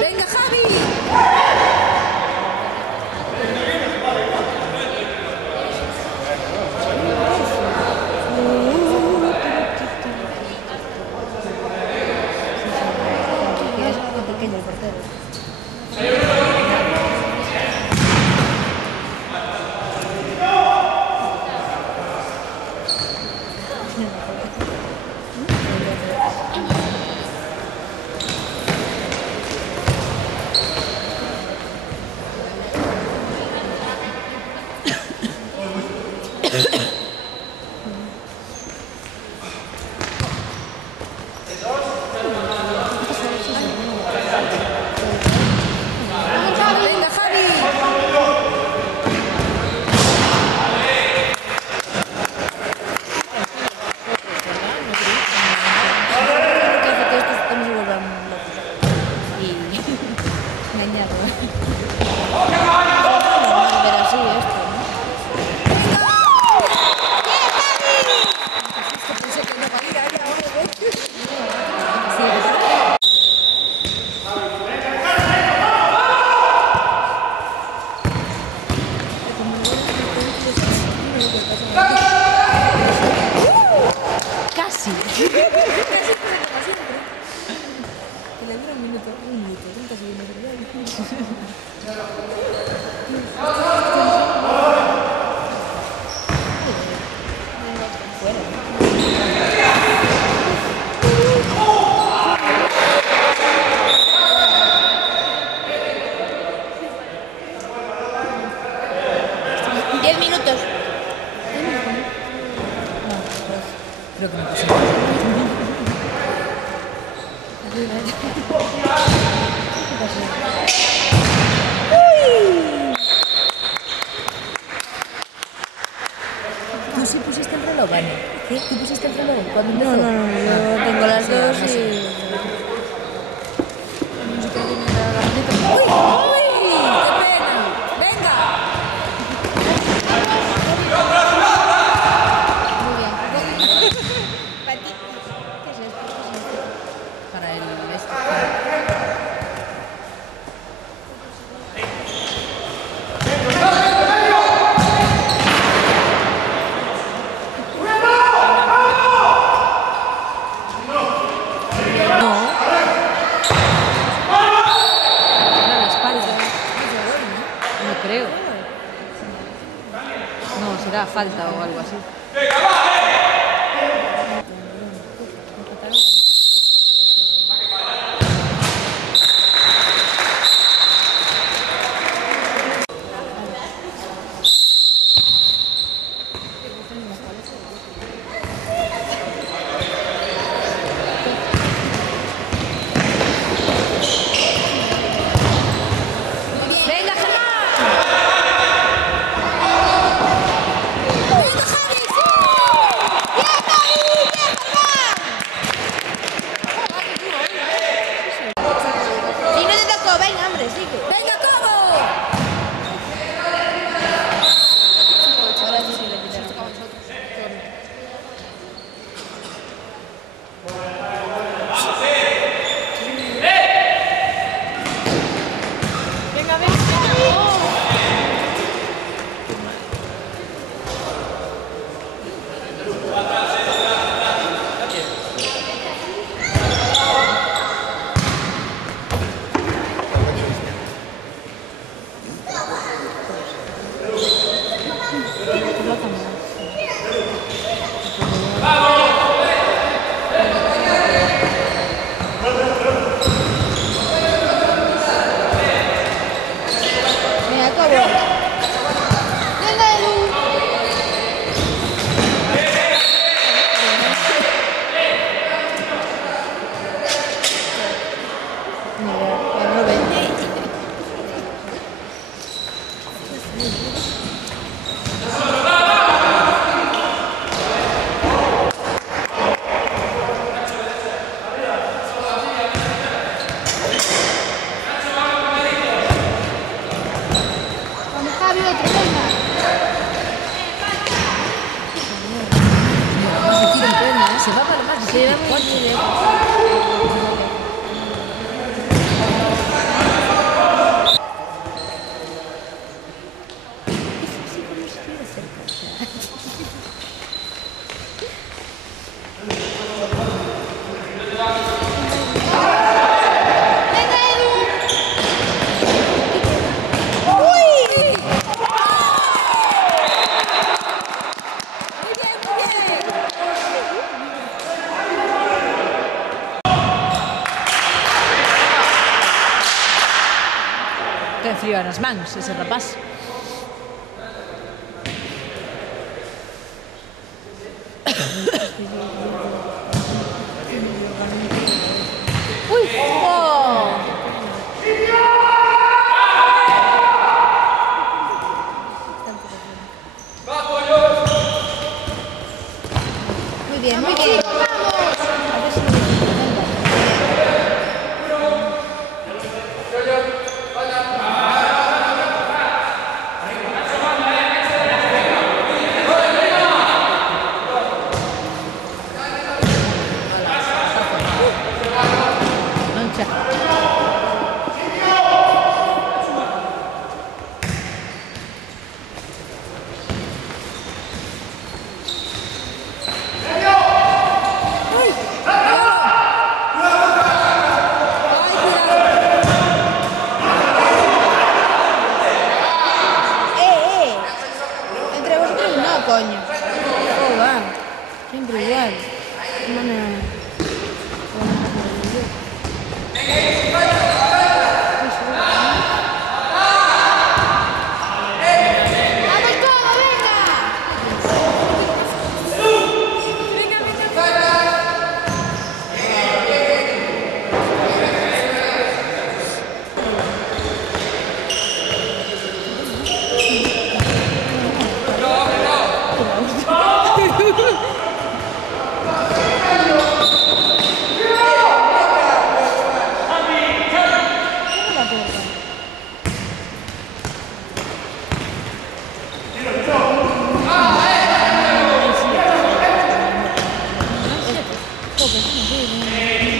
¡Venga, Javi! Pequeño el portero. ¡Venga, Javi! Que hace que estos también se vuelvan locos. Y engañarlo. Pero así esto, ¿no? Pensé que no valía, era ahora, ¿eh? Casi. Casi como siempre. Que le dura un minuto, 30 segundos. Creo que no pasa nada. ¿Tú sí pusiste el reloj, Vane? ¿Qué? ¿Tú pusiste el reloj cuando empezó? No, yo tengo las dos no sé. y... ¡Uy! ¡Uy! ¡Qué pena! ¡Venga! Muy bien. Para ti. ¿Qué es esto? Para el La espalda. No creo. No, será falta o algo así. ¡Venga, Germán! ¡Venga, Javi! ¡Sí! frío nas mans, ese rapaz. Ui! Oh! Muy bien, muy bien. A ver si lo mancha. Entre vosotros no, coño. Oh, va. Siempre igual.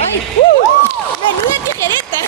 ¡Ay! ¡Menuda tijereta!